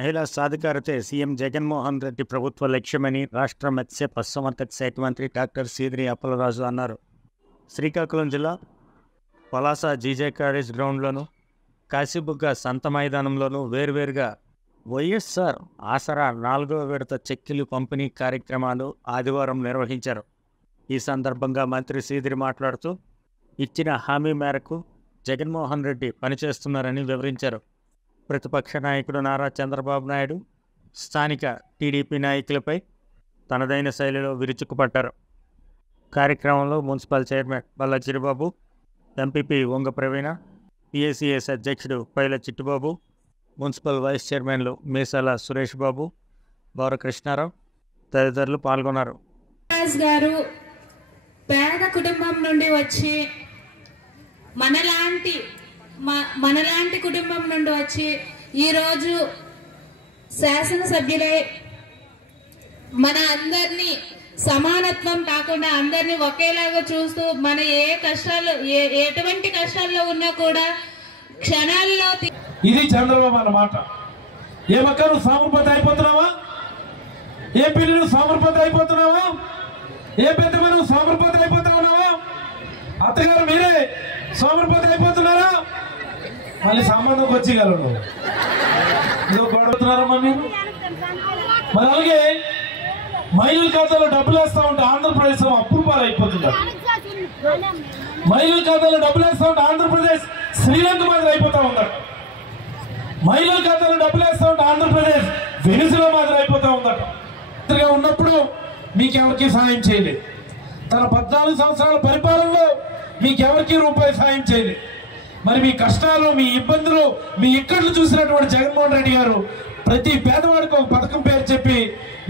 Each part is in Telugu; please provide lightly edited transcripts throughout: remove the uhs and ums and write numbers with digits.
మహిళా సాధికారతే సీఎం జగన్మోహన్ రెడ్డి ప్రభుత్వ లక్ష్యమని రాష్ట్ర మత్స్య పశుసంవర్ధక శాఖ మంత్రి డాక్టర్ సీదిరి అప్పలరాజు అన్నారు. శ్రీకాకుళం జిల్లా పలాస జీజే కాలేజ్ గ్రౌండ్లోను, కాశీబుగ్గ సంత మైదానంలోనూ వేర్వేరుగా వైఎస్ఆర్ ఆసరా 4వ విడత చెక్కులు పంపిణీ కార్యక్రమాలు ఆదివారం నిర్వహించారు. ఈ సందర్భంగా మంత్రి సీదిరి మాట్లాడుతూ ఇచ్చిన హామీ మేరకు జగన్మోహన్ రెడ్డి పనిచేస్తున్నారని వివరించారు. ప్రతిపక్ష నాయకుడు నారా చంద్రబాబు నాయుడు స్థానిక టీడీపీ నాయకులపై తనదైన శైలిలో విరుచుకుపడ్డారు. కార్యక్రమంలో మున్సిపల్ చైర్మన్ బల్ల చిరుబాబు, ఎంపీపీ వంగ ప్రవీణ, పిఏసీఎస్ అధ్యక్షుడు పైల చిట్టుబాబు, మున్సిపల్ వైస్ చైర్మన్లు మీసాల సురేష్ బాబు, బౌర కృష్ణారావు తదితరులు పాల్గొన్నారు. గారు పేద కుటుంబం నుండి వచ్చి మనలాంటి కుటుంబం నుండి వచ్చి ఈరోజు శాసనసభ్యులై మన అందరినీ సమానత్వం కాకుండా అందరినీ ఒకేలాగా చూస్తూ మన ఎటువంటి కష్టాల్లో ఉన్నా కూడా క్షణాల్లో ఇది చంద్రబాబు అన్నమాట. ఏమక్క నువ్వు సామర్పతి అయిపోతున్నావా? ఏ పిల్లి నువ్వు సామర్పతి అయిపోతున్నావా? ఏ పెద్దమ్మ నువ్వు సామర్పతి అయిపోతున్నావా? అత్తగారు మీరే సోమరపతి అయిపోతున్నారా? మళ్ళీ సంబంధంకి వచ్చేయగలరు ఇదో గొడవతున్నారమ్మా మీరు. మరి అలాగే మహిళల ఖాతాలో డబ్బులు వేస్తా ఉంటే ఆంధ్రప్రదేశ్ లో అప్రూపాలు అయిపోతున్నారు. మహిళల ఖాతాలో డబ్బులు వేస్తా ఉంటే ఆంధ్రప్రదేశ్ శ్రీలంక మాదిరి అయిపోతా ఉన్నారు. మహిళల ఖాతాలో డబ్బులు వేస్తా ఉంటే ఆంధ్రప్రదేశ్ వెనుజులా మాదిరి అయిపోతా ఉందట. ఉన్నప్పుడు మీకెవరికి సాయం చేయలేదు. తన 14 సంవత్సరాల పరిపాలనలో మీకెవరికి రూపాయి సాయం చేయలేదు. మరి మీ కష్టాలు, మీ ఇబ్బందులు, మీ ఇక్కట్లు చూసినటువంటి జగన్మోహన్ రెడ్డి గారు ప్రతి పేదవాడికి ఒక పథకం పేరు చెప్పి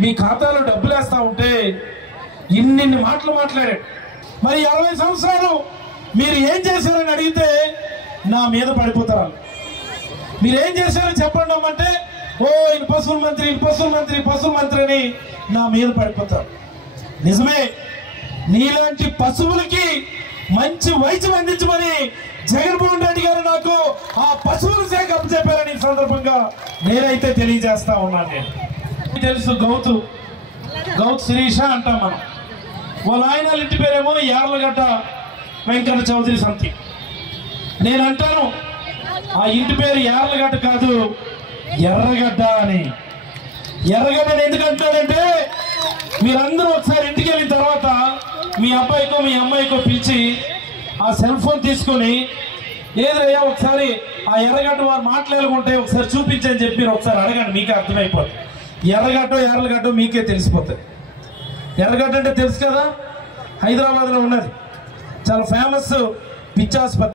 మీ ఖాతాలో డబ్బులు వేస్తా ఉంటే ఇన్ని మాటలు మాట్లాడాడు. మరి 20 సంవత్సరాలు మీరు ఏం చేశారని అడిగితే నా మీద పడిపోతారు. మీరు ఏం చేశారని చెప్పండి అంటే ఈయన పశువుల మంత్రి, పశువుల మంత్రి అని నా మీద పడిపోతారు. నిజమే, నీలాంటి పశువులకి మంచి వైద్యం అందించమని జగన్మోహన్ రెడ్డి గారు నాకు ఆ పశువుల శాఖ అప్పచెప్పారని ఈ సందర్భంగా నేనైతే తెలియజేస్తా ఉన్నాను. నేను తెలుసు గౌతు శిరీష అంటాం మనం. వాళ్ళ ఆయన ఇంటి పేరేమో యార్లగడ్డ వెంకట చౌదరి సంతి. నేను అంటాను ఆ ఇంటి పేరు యార్లగడ్డ కాదు, ఎర్రగడ్డ అని. ఎర్రగడ్డని ఎందుకు అంటాడంటే మీరందరూ ఒకసారి ఇంటికి వెళ్ళిన తర్వాత మీ అబ్బాయికో మీ అమ్మాయికో పిలిచి ఆ సెల్ ఫోన్ తీసుకొని ఏదయ్యా ఒకసారి ఆ ఎర్రగడ్డ వారు మాట్లాడుకుంటే ఒకసారి చూపించని చెప్పి ఒకసారి అడగండి, మీకే అర్థమైపోతుంది. ఎర్రగడ్డో మీకే తెలిసిపోతుంది. ఎర్రగడ్డ అంటే తెలుసు కదా, హైదరాబాద్లో ఉన్నది, చాలా ఫేమస్ పిచ్చి ఆసుపత్రి.